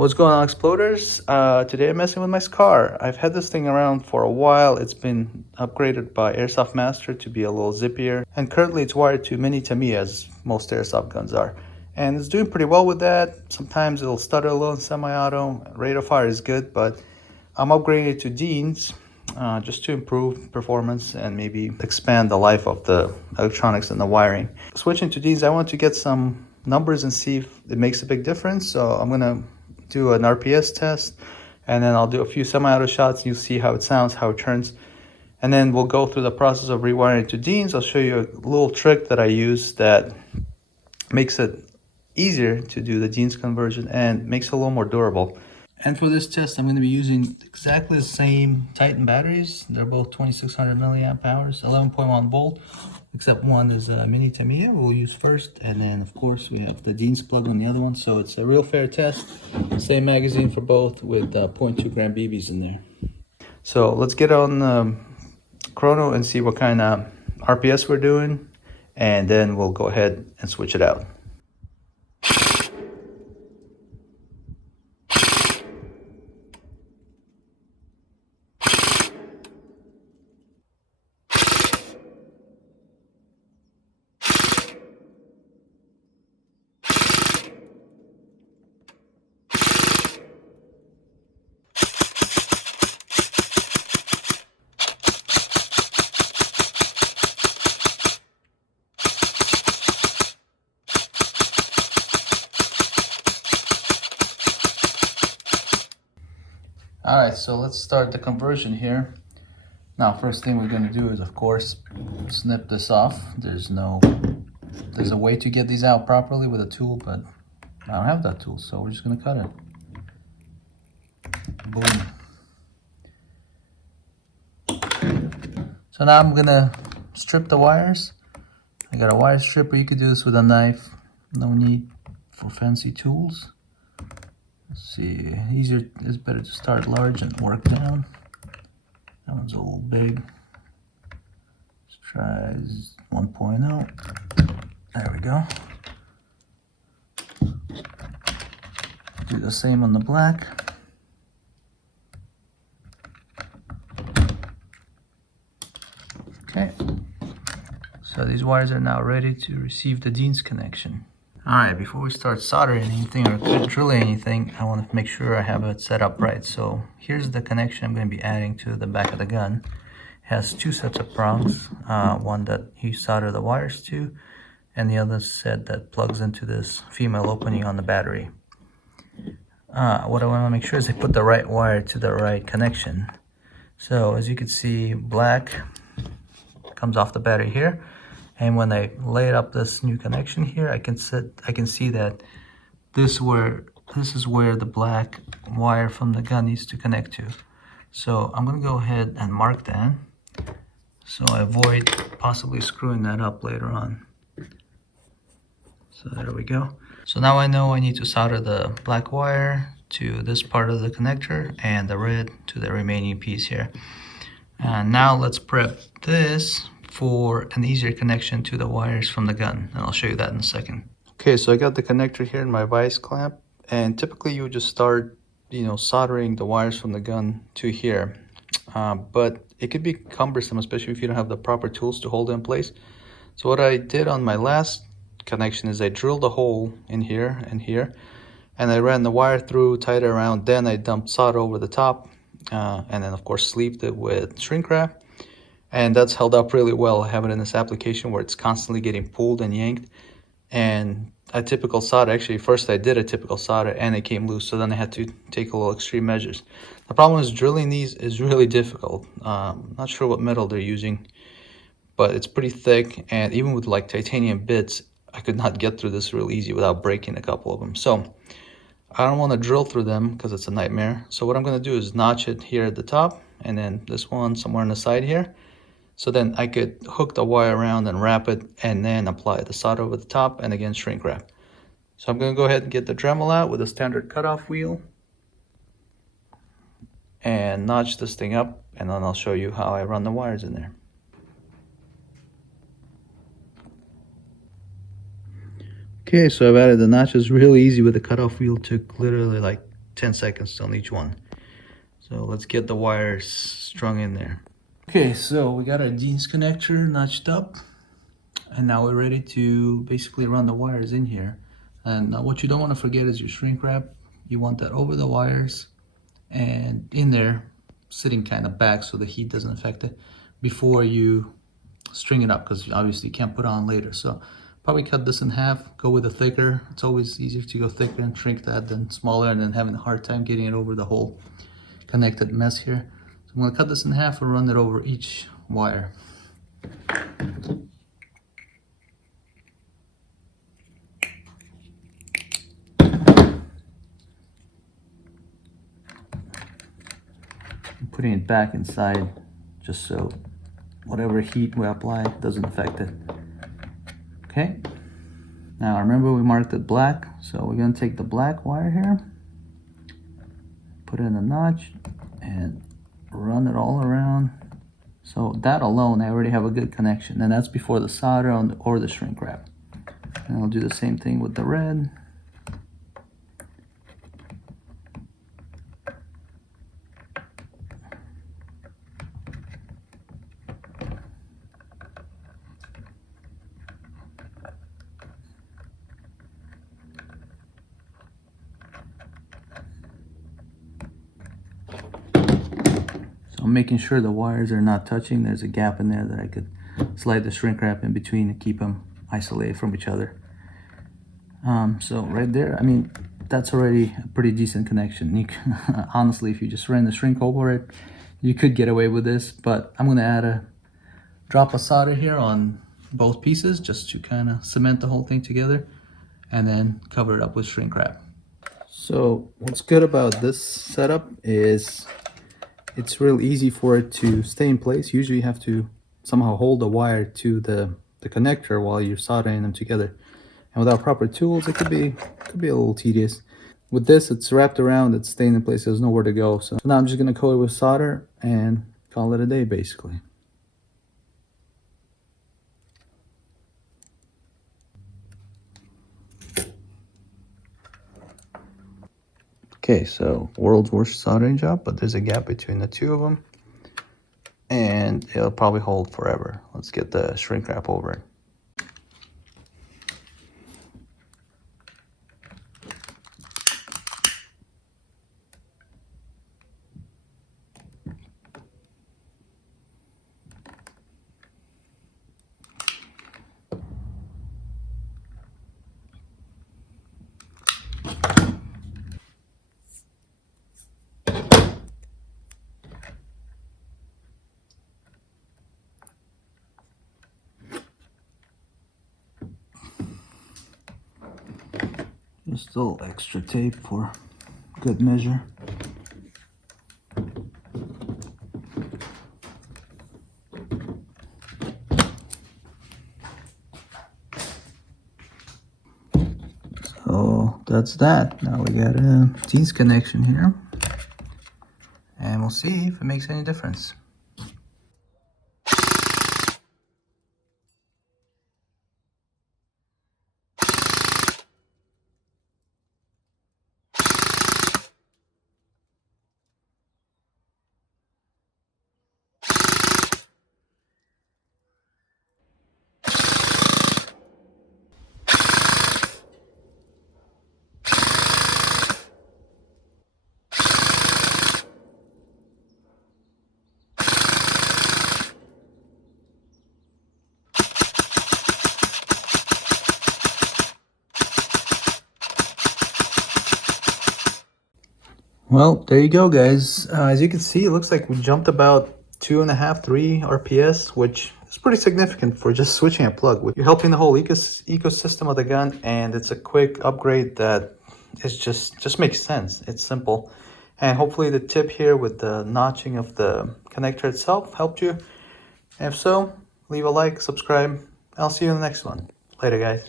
What's going on, Exploders? Today I'm messing with my Scar. I've had this thing around for a while. It's been upgraded by Airsoft Master to be a little zippier, and currently it's wired to mini Tamiya, as most Airsoft guns are. And it's doing pretty well with that. Sometimes it'll stutter a little in semi-auto. Rate of fire is good, but I'm upgrading it to Dean's just to improve performance and maybe expand the life of the electronics and the wiring. Switching to Dean's, I want to get some numbers and see if it makes a big difference. So I'm gonna do an RPS test, and then I'll do a few semi-auto shots. You'll see how it sounds, how it turns, and then we'll go through the process of rewiring to Dean's. I'll show you a little trick that I use that makes it easier to do the Dean's conversion and makes it a little more durable. And for this test, I'm going to be using exactly the same Titan batteries. They're both 2600 milliamp hours, 11.1 volt, except one is a mini Tamiya we'll use first. And then, of course, we have the Dean's plug on the other one. So it's a real fair test. Same magazine for both with 0.2 gram BBs in there. So let's get on chrono and see what kind of RPS we're doing. And then we'll go ahead and switch it out. All right, so let's start the conversion here. Now, first thing we're going to do is, of course, snip this off. There's a way to get these out properly with a tool, but I don't have that tool, so we're just going to cut it. Boom. So now I'm going to strip the wires. I got a wire stripper. You could do this with a knife. No need for fancy tools. Let's see, it's better to start large and work down. That one's a little big. Let's try 1.0. There we go. Do the same on the black. Okay. So these wires are now ready to receive the Dean's connection. Alright, before we start soldering anything or drilling anything, I want to make sure I have it set up right. So here's the connection I'm going to be adding to the back of the gun. It has two sets of prongs, one that you solder the wires to, and the other set that plugs into this female opening on the battery. What I want to make sure is I put the right wire to the right connection. So as you can see, black comes off the battery here. And when I laid up this new connection here, I can see that this is where the black wire from the gun needs to connect to. So I'm gonna go ahead and mark that, so I avoid possibly screwing that up later on. So there we go. So now I know I need to solder the black wire to this part of the connector and the red to the remaining piece here. And now let's prep this for an easier connection to the wires from the gun, and I'll show you that in a second. Okay, so I got the connector here in my vice clamp, and typically you would just start, soldering the wires from the gun to here. But it could be cumbersome, especially if you don't have the proper tools to hold it in place. So what I did on my last connection is I drilled a hole in here and here, and I ran the wire through, tied it around, then I dumped solder over the top, and then of course sleeved it with shrink wrap. And that's held up really well. I have it in this application where it's constantly getting pulled and yanked. And a typical solder, actually first I did a typical solder and it came loose, so then I had to take a little extreme measures. The problem is drilling these is really difficult. Not sure what metal they're using, but it's pretty thick, and even with like titanium bits, I could not get through this real easy without breaking a couple of them. So I don't want to drill through them because it's a nightmare. So what I'm going to do is notch it here at the top, and then this one somewhere on the side here. So then I could hook the wire around and wrap it, and then apply the solder over the top, and again shrink wrap. So I'm going to go ahead and get the Dremel out with a standard cutoff wheel and notch this thing up, and then I'll show you how I run the wires in there. Okay, so I've added the notches really easy with the cutoff wheel. Took literally like 10 seconds on each one. So let's get the wires strung in there. Okay, so we got our Dean's connector notched up, and now we're ready to basically run the wires in here. And what you don't want to forget is your shrink wrap. You want that over the wires and in there, sitting kind of back so the heat doesn't affect it before you string it up, because obviously you can't put it on later. So probably cut this in half, go with a thicker. It's always easier to go thicker and shrink that than smaller and then having a hard time getting it over the whole connected mess here. So I'm going to cut this in half and run it over each wire. I'm putting it back inside just so whatever heat we apply doesn't affect it. Okay, now remember we marked it black, so we're going to take the black wire here, put it in a notch and run it all around. So that alone, I already have a good connection, and that's before the solder or the shrink wrap. And I'll do the same thing with the red. I'm making sure the wires are not touching. There's a gap in there that I could slide the shrink wrap in between to keep them isolated from each other. So right there, I mean, that's already a pretty decent connection. You can, honestly, if you just ran the shrink over it, you could get away with this, but I'm gonna add a drop of solder here on both pieces just to kind of cement the whole thing together and then cover it up with shrink wrap. So what's good about this setup is it's real easy for it to stay in place. Usually you have to somehow hold the wire to the connector while you're soldering them together. And without proper tools, it could be a little tedious. With this, it's wrapped around, it's staying in place, there's nowhere to go. So now I'm just gonna coat it with solder and call it a day, basically. Okay, so world's worst soldering job, but there's a gap between the two of them and it'll probably hold forever. Let's get the shrink wrap over it. Just a little extra tape for good measure. So that's that. Now we got a Dean's connection here, and we'll see if it makes any difference. Well, there you go, guys. As you can see, it looks like we jumped about 2.5, 3 RPS, which is pretty significant for just switching a plug. You're helping the whole ecosystem of the gun, and it's a quick upgrade that is just makes sense. It's simple. And hopefully the tip here with the notching of the connector itself helped you. And if so, leave a like, subscribe. I'll see you in the next one. Later, guys.